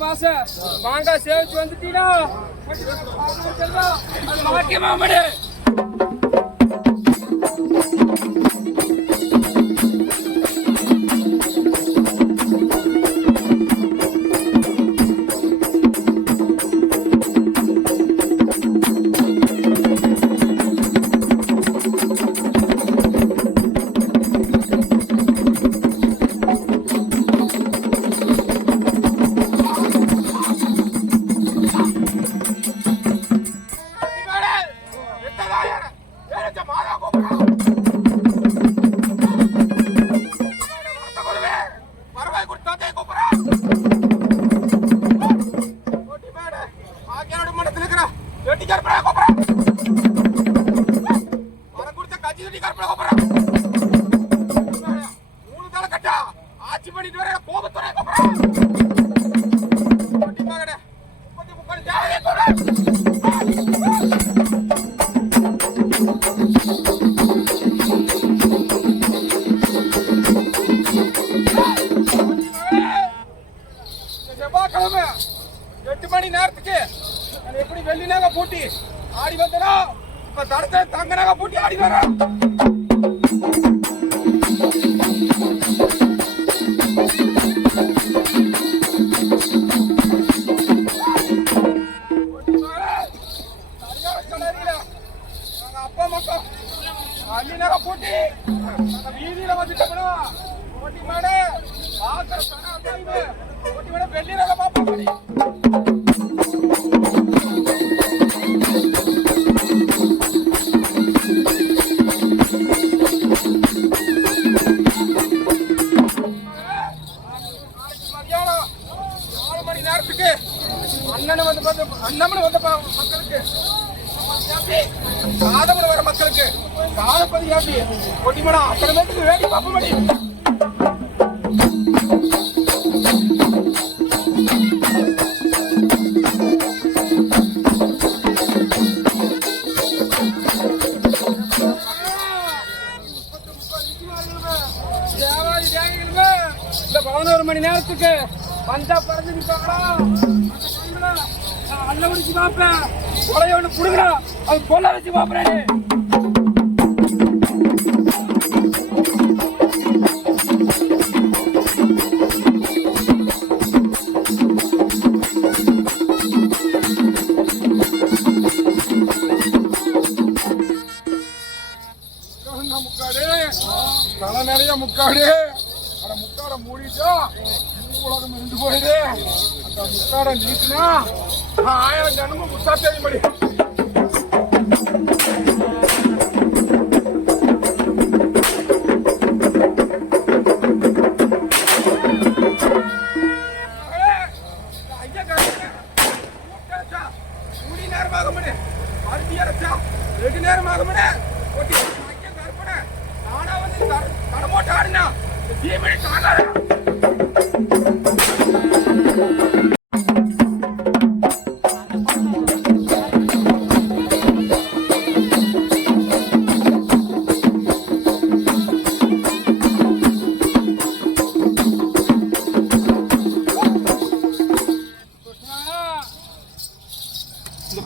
பாச மாங்காய் சேவிச்சு வந்துட்டீனா மாட்டியமா மடு செவ்வாய்க்கிழமை 8 மணி நேரத்துக்கு எப்படி வெள்ளினாக பூட்டி ஆடி வந்தனா இப்ப தடுத்த தங்கனாக பூட்டி ஆடி வர அப்பா மக்கள் அள்ளினாக பூட்டி வீதியில வந்துட்டோம்னா போட்டி மாடு போட்டி மாடு வெள்ளினாக பாப்பா அண்ணன் வந்து மக்களுக்கு சாதமன வர மக்களுக்கு காலப்பதி ஆட்டி கொட்டிமடா அப்புறமேட்டுக்கு வேண்டி பாப்ப மணி இந்த 11 மணி நேரத்துக்கு வந்தா பறந்துட்டாங்களா அள்ள முடிச்சு பாப்பேன் கொலைய ஒண்ணு புடுங்கடா அது கொல்ல வச்சு பாப்பேன் முக்காடு தலை நிறைய முக்காடு அந்த முக்காட மூடிட்டா உலகம் இருந்து போயிடு அந்த முக்காட நீட்டினா 1000 ஜனமும் முத்தா தெரியும்படி நேரமாக முடி அறுதி அரைச்சா 2 நேரமாக முடி நானா வந்து தடமோட்ட ஆடினா தீமணி தாங்காத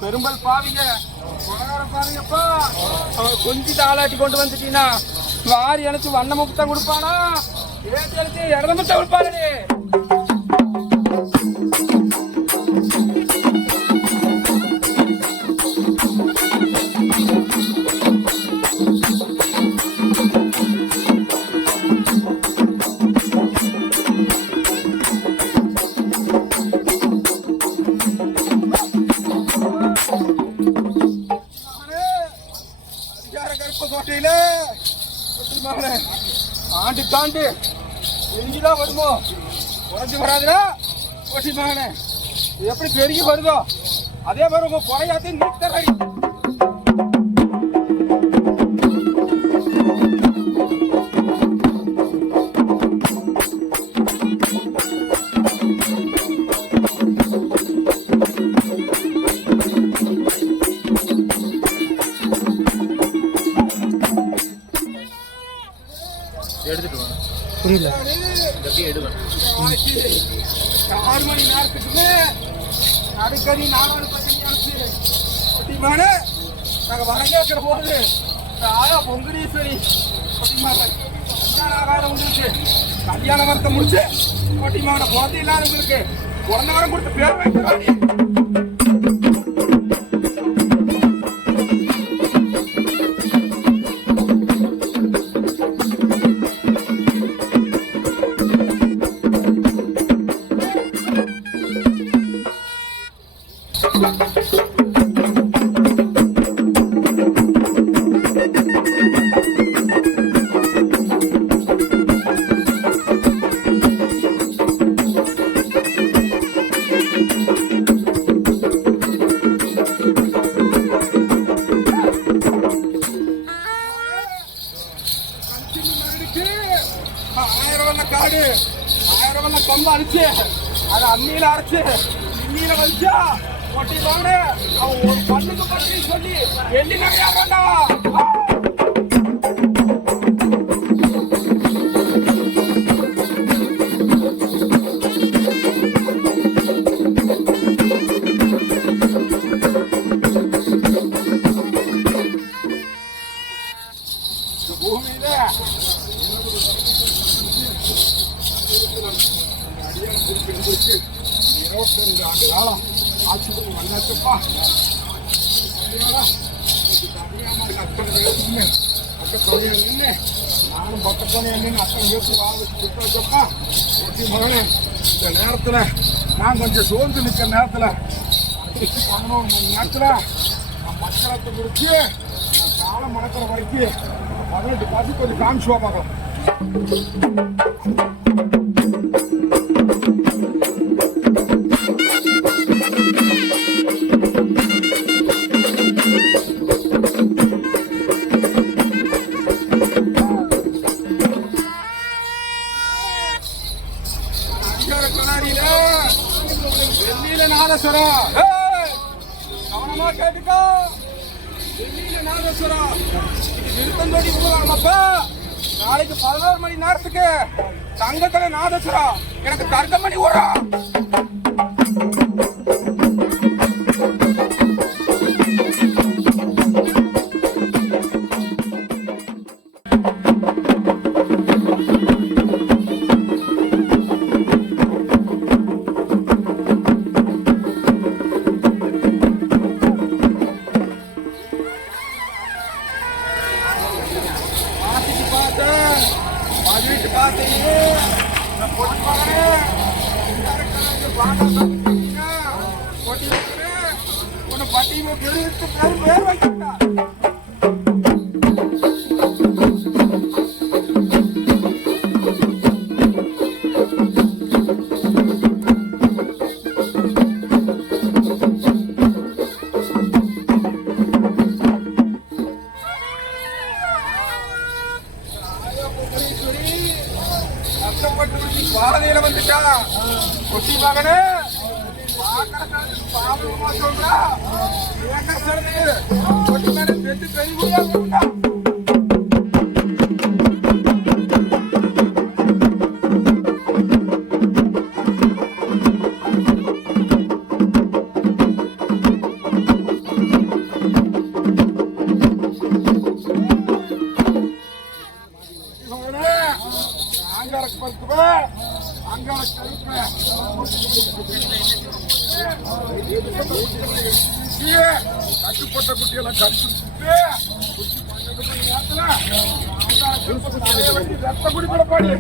பெரும்பல் பாவிங்க கொலகார பாவிங்கப்பா அவன் கொஞ்சம் தாளாட்டி கொண்டு வந்துட்டீங்கன்னா வாரி அணைச்சு வண்ண முட்டை கொடுப்பானா ஏற்றி அழைச்சி இடத முட்டை கொடுப்பானே ஆண்டு தாண்டு பெருகிதான் வருமோ குறைஞ்சி வராதுடா ஓட்டி மகனே எப்படி பெருகி வருதோ அதே மாதிரி உங்க குறையாத்தையும் நீட்டை எடுத்துட்டு புரியல எடுவேன் 6 மணி நேரத்துக்கு அடிக்கடி நானாடு பச்சனை அனுப்பிச்சு ஒட்டிமானே நாங்கள் வரங்கேற்கிற போது ஆயா பொங்குரீஸ்வரி ஒட்டிமாங்க ஆகாரம் வந்துருச்சு கல்யாண வரத்தை முடிச்சு ஒட்டிமாவோட குழந்தை இல்லாத இருக்கு குழந்தை வரம் கொடுத்து பேர் வைக்கிறாங்க காடு 1000 வல்ல கொம்ப அடிச்சு அதை அம்மியில அரைச்சு இன்னில வச்சா ஒட்டி வாங்க அவன் ஒரு பண்ணுக்கு பண்ணி சொல்லி எள்ளி நிறையா பண்ணவா பூமியில 22 ஆண்டு காலம் ஆட்சிக்கு வந்தாச்சப்பா நானும் பக்கத்தானே அத்தனை யோசிச்சு வச்சப்பா ஒட்டி மகனே இந்த நேரத்தில் நான் கொஞ்சம் சோர்ந்து நிற்கிற நேரத்தில் 11 மணி நேரத்தில் நான் மக்களை குறித்து நான் காலம் மணக்கிற வரைக்கும் 18 பாசி கொஞ்சம் காமிச்சுவா பார்க்கலாம் கவனமா கேட்டுக்கோ நாகேஸ்வரம் விருப்பந்தோடி போவாங்கப்பா நாளைக்கு 11 மணி நேரத்துக்கு தங்கத்துல நாதேஸ்வரம் எனக்கு தர்க்கம் பண்ணி விடுறோம் பாதையில வந்துட்டா ஒட்டி மகனே பாவமா சொல்றா என்ன சொல்றது ஒட்டி மகனே பெற்று பெரிய கட்டுப்பட்ட குட்டியெல்லாம் ரத்த குடிப்பட பாடி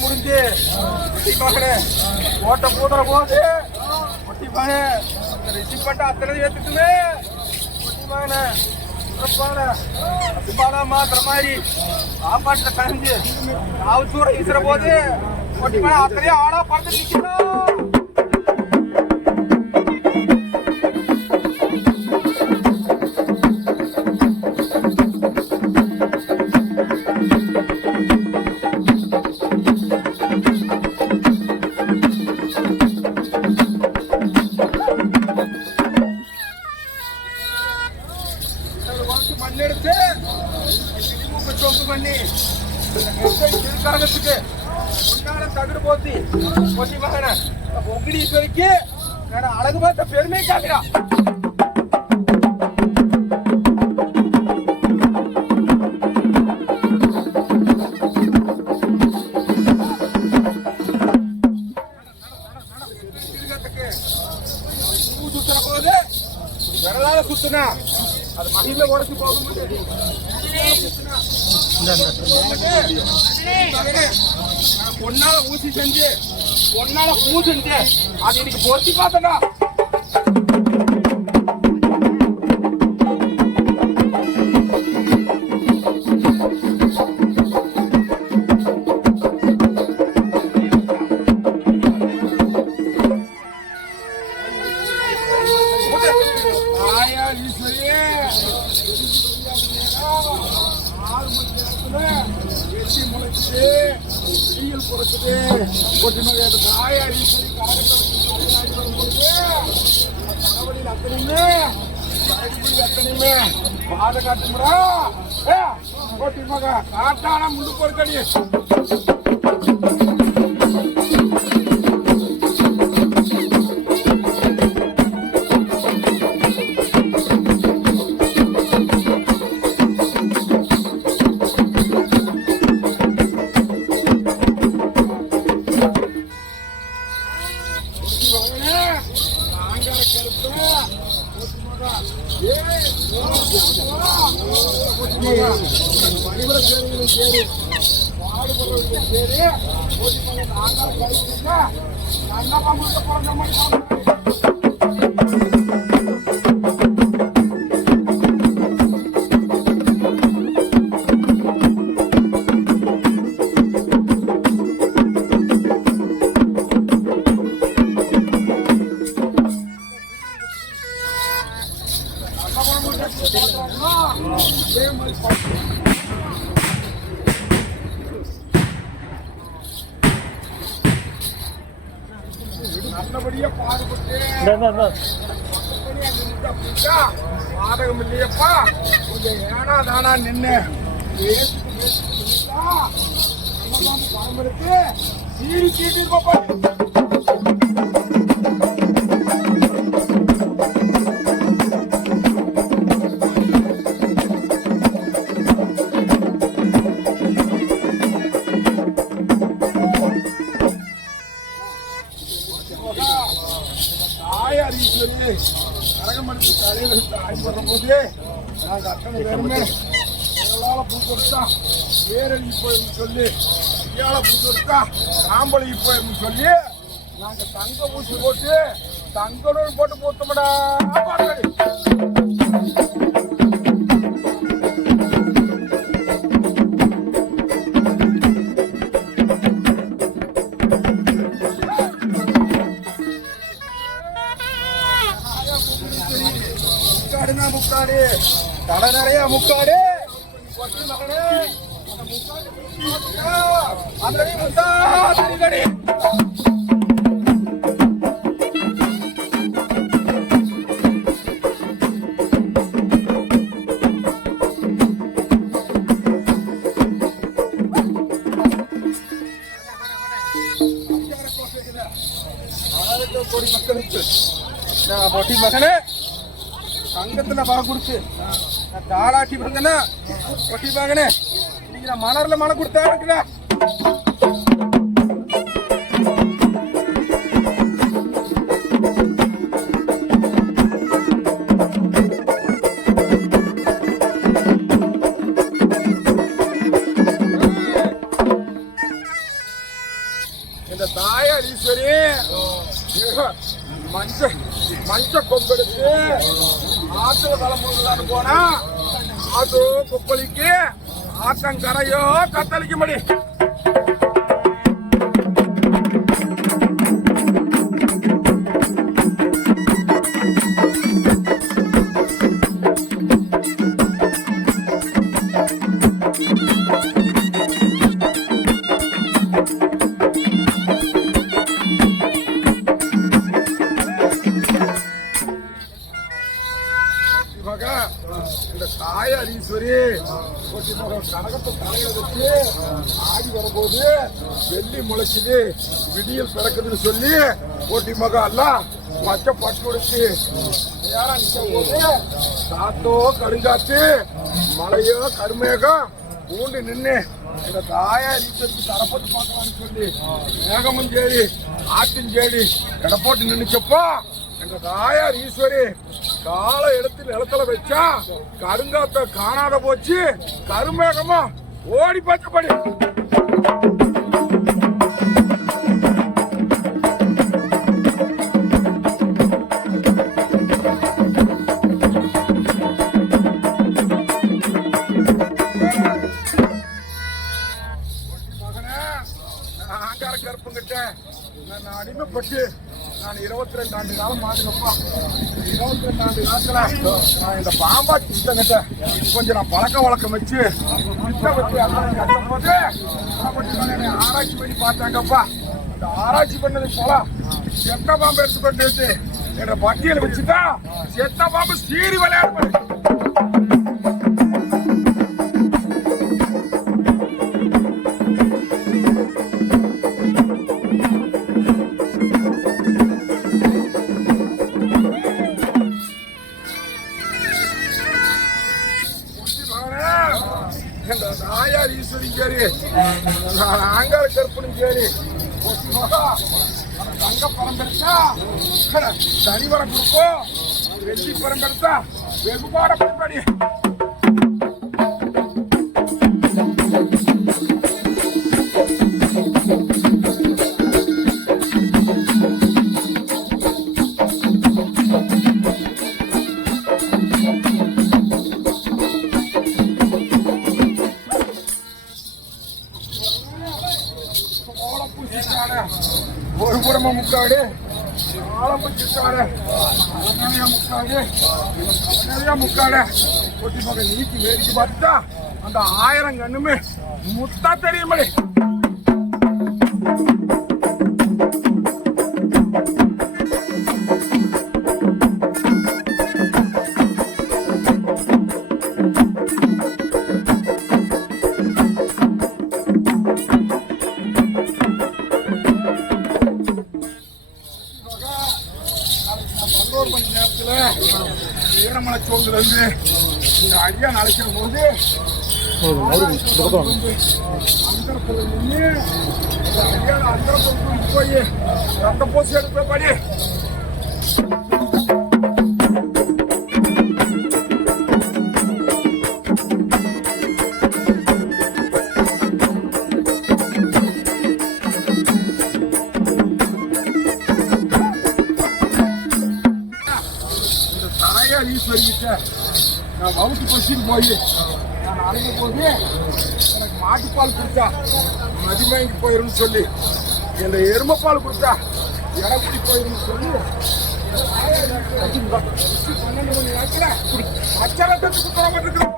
முடிஞ்சு ஒட்டி மகனே ஓட்ட போதுற போது ஒட்டி மகனே ரிசீவ் பண்ண அத்தனை ஏத்துக்குமே ஒட்டி மகனே மாத்திர மாதிரி சாப்பாட்டுல கரைஞ்சு அவசூர ஈசுற போது ஒட்டி மகனே அத்தனையும் ஆடா பறந்து நிக்கணும் மண்ணெடுத்து சொப்பு பண்ணி திருக்காகத்துக்கு உண்டான தகுடு போத்தி கொட்டி மகன பொங்கடீஸ்வரிக்கு அழகு பார்த்த பெருமை காக்கிறா. விரலால குத்துனா அது மகிழ்ல உடச்சு போக முடியாது. பொன்னால ஊசி செஞ்சு பொன்னால பூ செஞ்சு அது இன்னைக்கு பொருத்தி பார்த்தடா. காட்டான முள்ளு பொறுக்கடி நல்லபடியா பாடுபட்டு பாதகம் இல்லையப்பா கொஞ்சம் ஏனா தானா நின்று பரம்பருக்கு சீரி சீட்டி பாப்பா. கரகமடுத்து தலைவருக்கு ஆய்வு போது நாங்கள் அத்தனை பேருமே பூ கொடுத்தா ஏரழி போயிருந்து சொல்லி ஐயால பூ கொடுத்தா காம்பளி போயிருந்து சொல்லி நாங்கள் தங்க ஊசி போட்டு தங்க நூல் போட்டு போட்டோம்டா. முக்காடு தலை நிறைய முக்காடு கோடி மக்களுக்கு பொட்டி மகனே தங்கத்துல பா கொடுத்து தாளாட்டி விடுங்கண்ணா கொட்டி பாங்கண்ணே. இன்னைக்கு நான் மலர்ல மழை கொடுத்தா இருக்குண்ணா. இந்த தாயார் ஈஸ்வரி மஞ்ச கொம்பெடுத்து ஆத்துல தலைமுறைன்னு போனா ஆட்டோ கொப்பளிக்கு ஆத்தங்கரையோ கத்தளிக்க முடி. இந்த தாயார் ஈஸ்வரி கனகத்தை தலையில வச்சு ஆடி வரும்போது வெள்ளி முளைக்குது விடியல் பிறக்குதுன்னு சொல்லி போட்டி மகம் எல்லாம் மச்ச பட்டு கொடுத்து காத்தோ கருங்காத்து மழையோ கருமேகம் ஊண்டு நின்று எங்க தாயா ஈஸ்வரிக்கு தரப்பட்டு பார்க்கலாம்னு சொல்லி மேகமும் சேரி ஆற்றும் சேரி எடை போட்டு நின்னுச்சப்போ எங்க தாயார் ஈஸ்வரி காலை எடுத்து நிலத்துல வச்சா கருங்காத்த காணாத போச்சு கருமேகமா ஓடி பச்சப்படி நான் அடிமைப்பட்டு நான் 22 ஆண்டு காலம் மாறினப்பா 22 ஆண்டு காலத்துல நான் இந்த பாம்பாட்டி புத்தகத்தை கொஞ்சம் நான் பழக்க வழக்கம் வச்சு ஆராய்ச்சி பண்ணி பார்த்தாங்கப்பா. இந்த ஆராய்ச்சி பண்ணது போல செத்த பாம்பு எடுத்துக்கொண்டு வந்து என்ற பட்டியலை வச்சுட்டா செத்த பாம்பு சீறி விளையாடு. தாயார் ஈஸ்வரி சரி ஆங்கார கற்பனும் சரி தங்க பரம்பெடுத்தா தனிவரம் கொடுப்போம் வெள்ளி பரம்பெடுத்தா வெகுபாட படி ஒரு குடும்பம் முக்காடு ஆழம்பு சித்தாடு முக்காடு கொட்டி மகன் நீக்கி வேடிக்கை பார்த்தா அந்த 1000 கண்ணுமே முத்தா தெரியுமே. ஈரமலை சோங்குல இருந்து இந்த அடியா நடக்கிற போது அந்தரத்துல நின்று அந்தரத்துல போய் ரத்த போசி எடுத்த படி ஈஸ்வரிக்கிட்ட நான் வகுத்து பசின்னு போய் நான் அழைக்க போது எனக்கு மாட்டுப்பால் கொடுத்தா மதிமயங்கி போயிடும்னு சொல்லி என் எருமைப்பால் கொடுத்தா இறக்குடி போயிடும்னு சொல்லி 12 மணி நேரத்தில் அச்சரத்துக்கு புறப்பட்டுருக்கிறோம்.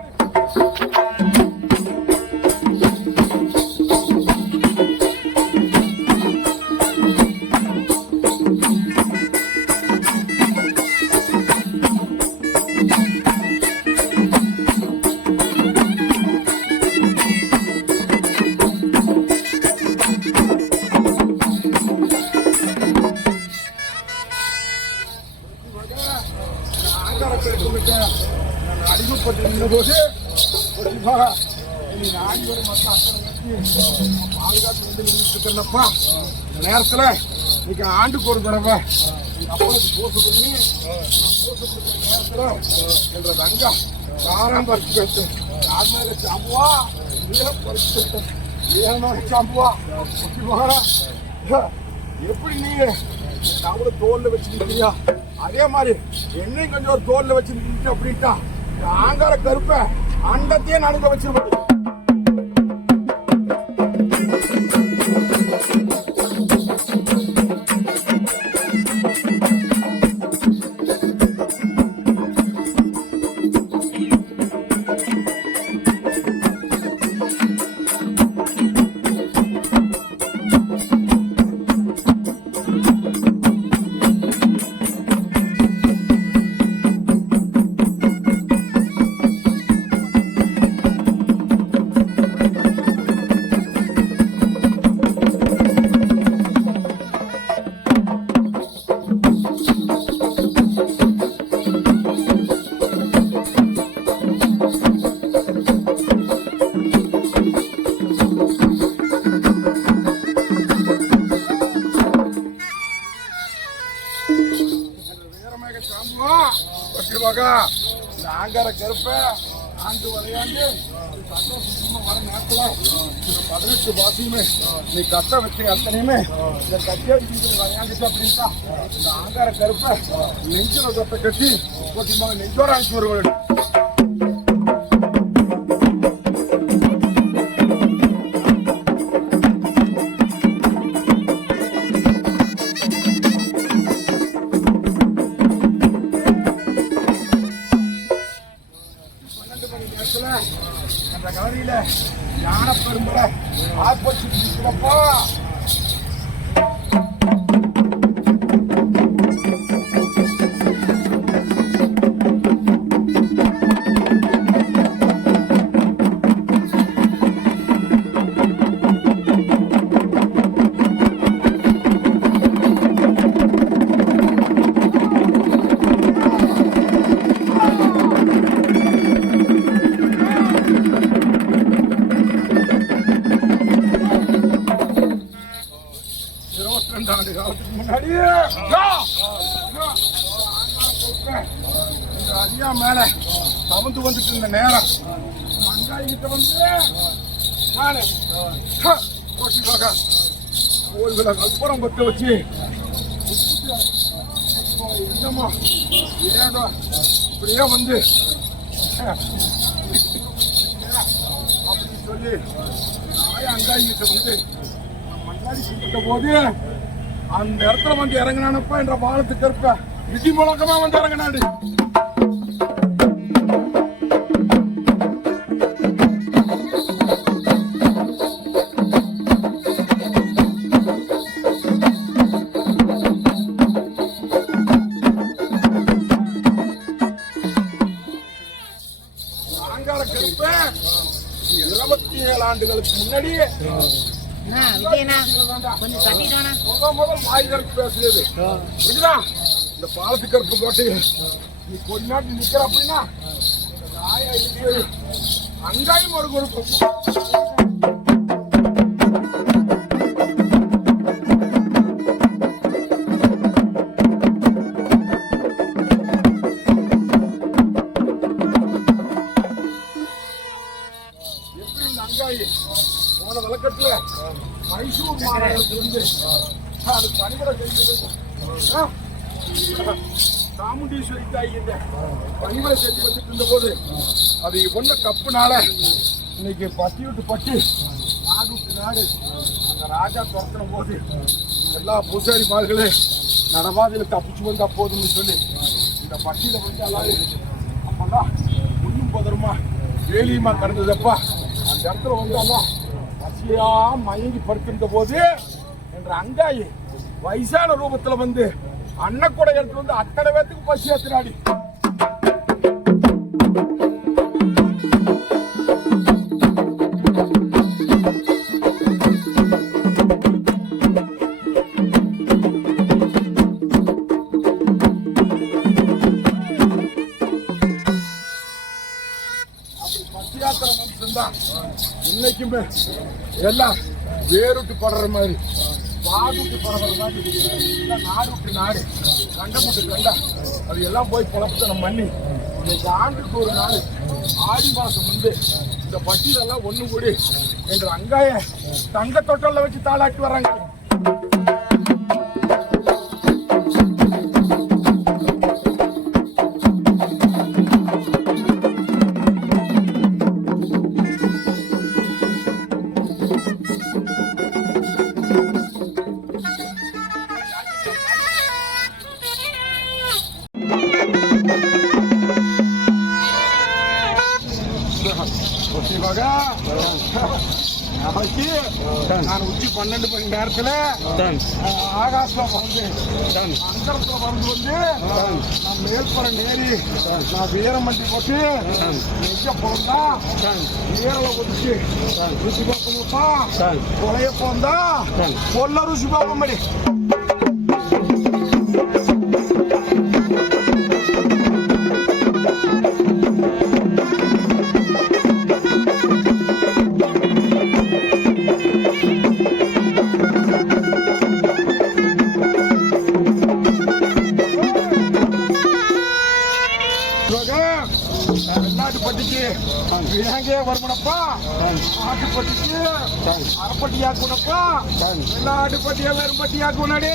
அடிமைப்பட்டு நின்றபோது ஆடி வரும் மக்கள் பாதுகாத்து வந்து நின்றுட்டு இருக்கிறப்பா இந்த நேரத்தில் இன்னைக்கு ஆண்டுக்கு ஒரு தடவை அப்பளுக்கு போச பண்ணி போச கொடுக்குற நேரத்தில் என்ற தங்கா தாராம் பறிச்சு பேசு யார் மேலே சாம்புவா நீளம் பறிச்சு பேசு ஏன் சாம்புவா எப்படி நீ நம்மள தோல்ல வச்சுக்கிட்டியா அதே மாதிரி என்னையும் கொஞ்சம் ஒரு தோல்ல வச்சுக்கிட்டு அப்படின்ட்டா ஆங்கார கருப்பை அண்டத்தையே நடுங்க வச்சிருப்பது. மகா இந்த ஆங்கார கருப்ப ஆண்டு விளையாண்டு வர நேரத்துல 18 பாசியுமே நீ கட்ட வச்சு அத்தனையுமே இந்த கச்சேரி விளையாண்டுச்சு அப்படின்ட்டா இந்த ஆங்கார கருப்ப நெஞ்சில கட்ட கட்டி போட்டிமா நெஞ்சோட அனுப்பி வருவாங்க. அந்த கவரியில ஞான பெரும்புல ஆப்போச்சு இருக்கிறப்பா முன்னாடி ஐயா மேல கவந்து வந்துட்டு இருந்த நேரம் மங்காய்கிட்ட வந்து நானு கோஷிக்காக கோயில்களை கல்புரம் பத்த வச்சு என்னமா ஏதோ இப்படியே வந்து அப்படின்னு சொல்லி அங்காய்கிட்ட வந்து மங்காடி செஞ்சிட்ட போது அந்த இடத்துல வந்து இறங்கினானப்ப என்ற பாலத்துக்கு இருப்ப விதி முழக்கமா வந்து இறங்கினாடு. ஆங்கார கருப்ப 27 ஆண்டுகளுக்கு முன்னாடி முதல் மாய்கருக்கு பேசுறது இந்த பாலத்து கருப்பு கோட்டையை நீ கொஞ்ச நாட்டு நிக்கிற அப்படின்னா அங்காயும் ஒரு கொடுக்கும். எப்படி இந்த அங்காயி போன வழக்கத்துல மைசூர் மாநகரத்திலிருந்து அது பணிபுரை செஞ்சது சாமுண்டீஸ்வரி தாய்கிட்ட பணிபுரை செஞ்சு வச்சுட்டு இருந்த போது அது கொண்ட கப்புனால இன்னைக்கு பட்டி விட்டு பட்டி நாடு விட்டு நாடு அந்த ராஜா துறக்கிற போது எல்லா பூசாரிமார்களே நடவாதில தப்பிச்சு வந்தா போதும்னு சொல்லி இந்த பட்டியில வந்து எல்லாரும் அப்பெல்லாம் ஒன்றும் பதறமா வேலியுமா கிடந்ததப்பா அந்த இடத்துல வந்தாலும் பசியா மயங்கி படுத்திருந்த போது என்ற அங்காயி வயசான ரூபத்துல வந்து அன்னக்கூட எடுத்து வந்து அத்தனை பேத்துக்கு பசியா திராடி இன்னைக்குமே எல்லாம் வேறுட்டு படுற மாதிரி பாடுட்டு படுற மாதிரி நாடு விட்டு நாடு கண்டம் விட்டு கண்டா அது எல்லாம் போய் குழப்பத்தை பண்ணி இன்னைக்கு ஆண்டுக்கு ஒரு நாள் ஆடி மாசம் வந்து இந்த பட்டியலெல்லாம் ஒண்ணு கூடி என்ற அங்காய தங்க தொட்டல்ல வச்சு தாளாட்டி வர்றாங்க. நான் உச்சி 12 மணி நேரத்துல ஆகாசத்துல வந்து அந்தரத்துல வந்து நான் மேல்புறம் ஏறி நான் வீரமண்டி போட்டு நெஞ்ச போந்தா வீரல ஒதுச்சு ருசி பார்க்கணுப்பா கொலைய போந்தா கொல்ல ருசி பார்க்க மடி கொடுப்பனப்பா. ஆட்டுப்பட்டிக்கு அரைப்பட்டியா கூடப்பா. எல்லா ஆட்டுப்பட்டியா வெறும்பட்டியா கூடாடி.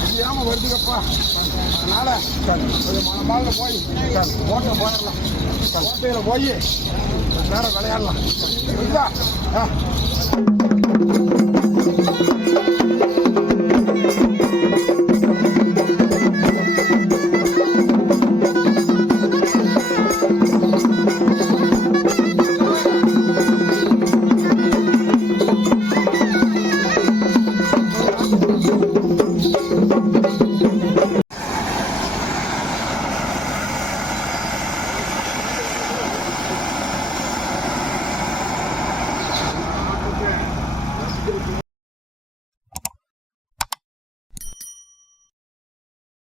தெரியாம வருதுங்கப்பா. அதனால ஒரு மனமால போய் ஓட்ட போயிடலாம். ஓட்டையில போய் நேரம் விளையாடலாம்.